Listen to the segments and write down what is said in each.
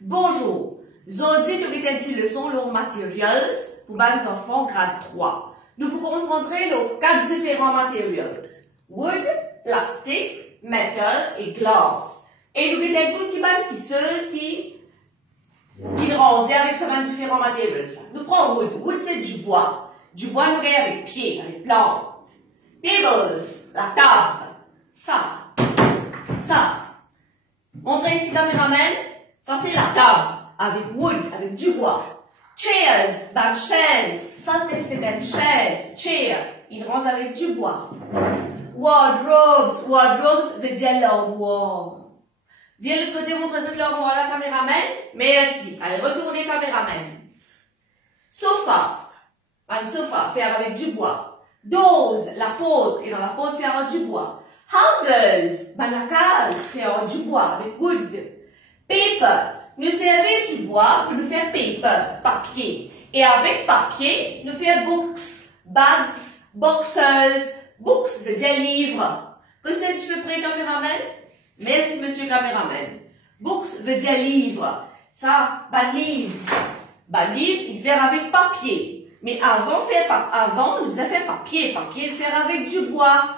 Bonjour, aujourd'hui nous avons une leçon sur materials pour les enfants grade 3. Nous vous concentrons sur 4 différents materials: wood, plastic, metal et glass. Et nous avons une pisseuse qui rangée avec ces différents materials. Nous prenons wood. Wood c'est du bois. Du bois nous gagnons avec pied, avec plantes. Tables, la table. Ça. Montrez ici caméraman. Ça c'est la table, avec wood, avec du bois. Chairs, chaises. Ça c'est une chaise, chair. Il rose avec du bois. Wardrobes veut dire l'armoire. Viens de côté montrer cette l'armoire à la caméraman. Merci. Allez, retournez caméraman. Sofa. Un sofa, faire avec du bois. Doors, la porte. Et dans la porte, faire avec du bois. Houses, la case, faire avec du bois, avec wood. Paper, nous servons du bois pour nous faire paper, papier. Et avec papier, nous faisons books, bags, boxes. Books veut dire livre. Qu'est-ce que tu veux prendre, caméraman? Merci, monsieur caméraman. Books veut dire livre. Ça, livre. Livre, il fait avec papier. Mais avant, nous avons fait papier. Papier, il fait avec du bois.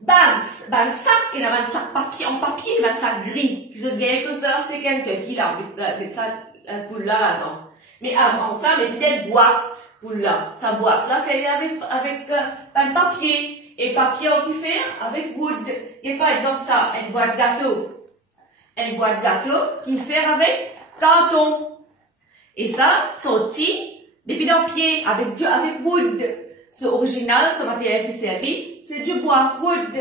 Bags, sac, il y a un sac papier, en papier, il y a un sac gris. Qui se gagne que ça, c'était Kentucky, là, avec ça, pour là-dedans. Mais avant ça, mais c'était une boîte, pour là. Sa boîte, là, fait avec un papier. Et papier, on peut faire avec wood. Et par exemple, ça, une boîte gâteau. Une boîte gâteau, qui fait avec carton. Et ça, sorti, depuis dans pied, avec wood. Ce original, ce matériel qui servit, c'est du bois, wood.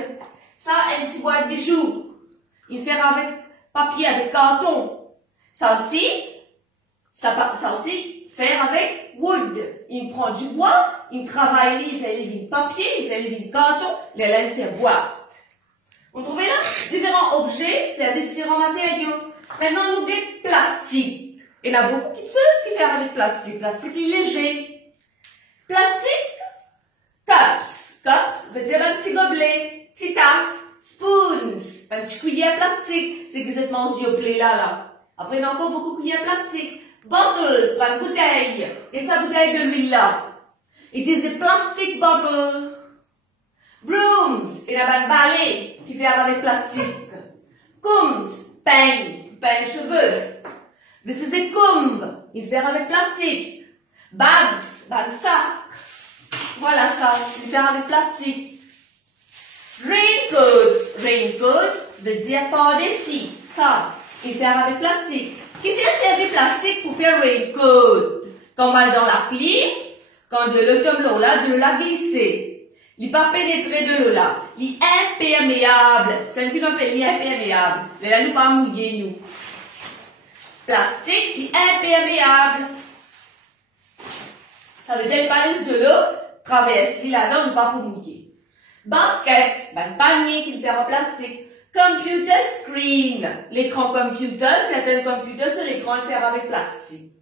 Ça, un petit boîte de bijoux. Il fait avec papier, avec carton. Ça aussi, faire avec wood. Il prend du bois, il travaille, il fait les papier, il fait les carton, il fait boîte. Vous trouvez là? Différents objets, c'est des différents matériaux. Maintenant, nous avons plastique. Il y a beaucoup de choses qui font avec plastique. Plastique léger. Plastique, cups veut dire un petit gobelet, petite tasse, spoons, un petit cuillère plastique, c'est exactement ce que là. Après, il y a encore beaucoup de cuillères plastiques. Bottles, une bouteille, et sa bouteille de l'huile là. It is a plastic bottle. Brooms, il y a un balai qui fait avec plastique. Combs, peigne cheveux. This is a comb, il fait avec plastique. Bags, sac. Voilà ça, il fait avec plastique. Raincoats veut dire par-dessus. Ça, il fait avec plastique. Qui fait servir plastique pour faire raincoat? Quand on va dans la pluie, quand de l'eau tombe là, de la glisser. Il n'est pas pénétré de l'eau là. Il est imperméable. C'est un peu qu'on fait imperméable. Mais là, nous pas mouiller, nous. Plastique, il est imperméable. Ça veut dire qu'il passe de l'eau, traverse, il a là, nous pas pour mouiller. Basket, panier qui fait en plastique. Computer screen. L'écran computer, certains computers sur l'écran, il fait avec plastique.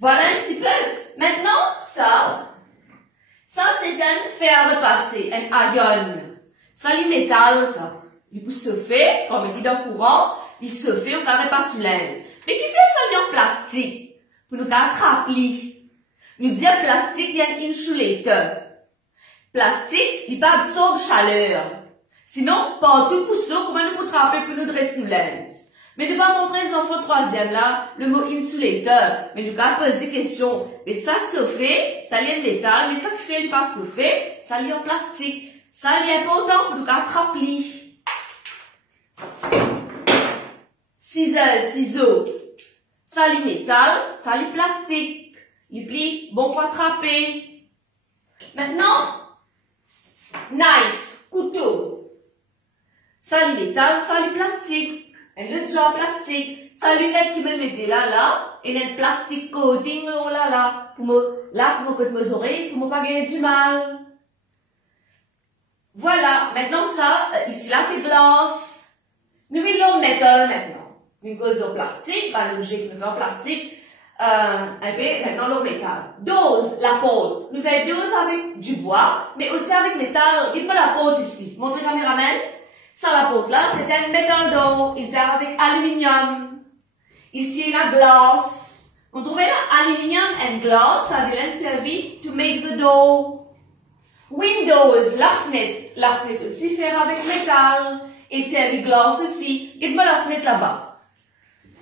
Voilà un petit peu. Maintenant, ça c'est un fer repasser, un iron. Ça, il métal, ça. Il peut se faire, comme il dit dans le courant, il se fait au carré pas sous l'aise. Mais qui fait ça en plastique? Pour nous attraper. Nous disons plastique, il y a un insulator. Plastique, il pas absorbe chaleur. Sinon, partout pour ça, comment nous pouvons attraper pour nous dresser sous l'aise? Mais nous pas montrer les enfants troisième là, le mot insulator. Mais nous avons posé question. Mais ça se fait, ça lié en métal, mais ça qui fait pas se fait, ça lié en plastique. Ça lié important pour nous attraper. Ciseaux. Ça lié métal, ça lié plastique. Il plie, bon pour attraper. Maintenant, knife, couteau. Ça lié métal, ça lié plastique. Et le genre plastique, ça lunette qui me mettait là, et le plastique coating là, pour que mes oreilles, pour me pas gagner du mal. Voilà, maintenant ça, ici là c'est glace. Nous voulons métal maintenant. Une cause de plastique, l'objet qui nous fait en plastique, maintenant le métal. Dose, la porte. Nous faisons dose avec du bois, mais aussi avec métal. Dites-moi la porte ici. Montrez caméraman. Ça, la porte là, c'est un metal door. Il fait avec aluminium. Ici, la glace. On trouvait là, aluminium and glass, ça vient servir to make the door. Windows, la fenêtre. La fenêtre aussi fait avec métal. Et servir glace aussi. Dites-moi la fenêtre là-bas.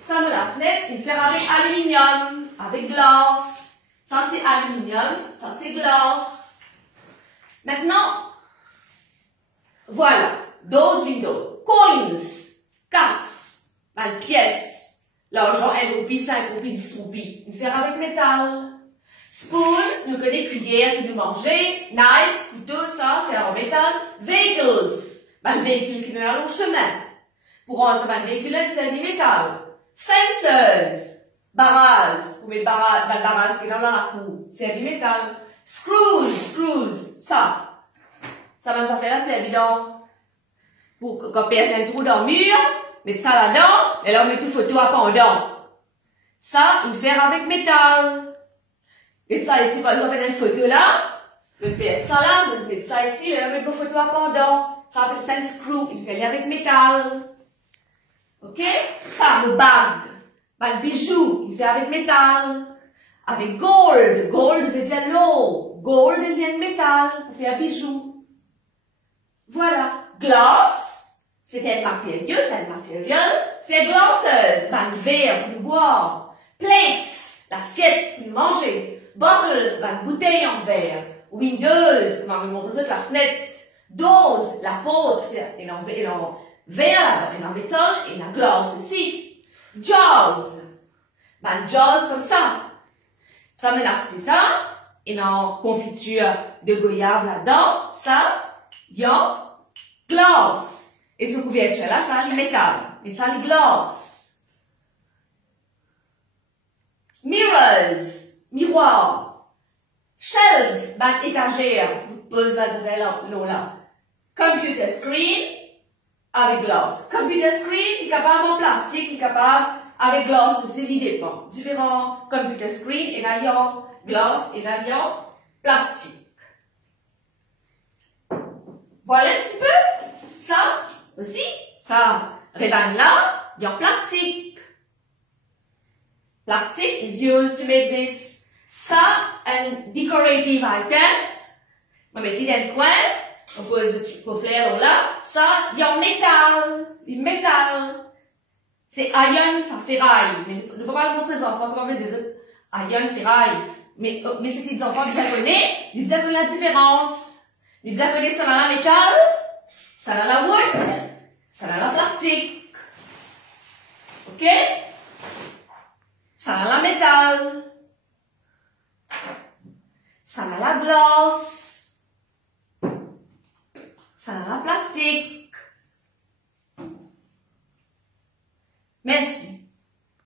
Ça, la fenêtre, il fait avec aluminium, avec glace. Ça, c'est aluminium. Ça, c'est glace. Maintenant, voilà. Those windows. Coins. Casse. Mal pièces. L'argent, 1 roupie, 5 roupies, 10 roupies. Il fait avec métal. Spoons, nous connaissons cuillères qui nous manger. Knives, couteau, ça, fait en métal. Vehicles. Le véhicule qui nous a au chemin. Pour un, ça va le véhicule, c'est du métal. Fences. Barrages. Vous mettez barrages qui est dans la roue. C'est du métal. Screws. Ça. Ça va nous faire là, c'est évident. Pour quand personne un trou dans le mur, mettre ça là-dedans, et là on met tout photo à pendant. Ça, il fait avec métal. Et ça ici, par exemple, une photo là, le PS ça là, vous mettez ça ici, et là on met le photo à pendant. Ça appelle ça un screw, il fait avec métal. Ok? Ça, le bag. Le bijou, il fait avec métal. Avec gold. Gold veut dire l'eau. Gold, il vient de métal, pour faire bijou. Voilà. Glass, c'est un matériau, fait glasses, le verre pour nous boire. Plates, l'assiette pour nous manger. Bottles, une bouteille en verre. Windows, on va vous montrer ça, la fenêtre. Doors, la porte, et en verre, et en métal, et en glace aussi. Jars, jars comme ça. Ça me lâche ça, et en confiture de goyave là-dedans, ça, vient glace. Et ce couverture là, ça a le métal. Et ça a le glace. Mirrors. Miroir. Shelves. Étagère. Pose là, là. Computer screen. Avec glace. Computer screen, il est capable en plastique, il est capable avec glace aussi, il dépend. Différents computer screen, et l'avion glace, et l'avion plastique. Voilà un petit peu. Ça aussi, ça, ribbon là, il y a en plastique. Plastic is used to make this. Ça, un decorative item. On met dans le coin, on pose le petit coffret là. Ça, il y a en métal. Du métal. C'est iron, ça ferraille. Mais ne faut pas le montrer aux enfants, comment on fait des autres. Iron, ferraille. Mais c'est que les enfants, ils connaissent la différence. Ils connaissent ça dans la métal, ça dans la wood, ça dans la plastique. Ok? Ça dans la métal. Ça dans la glace. Ça dans la plastique.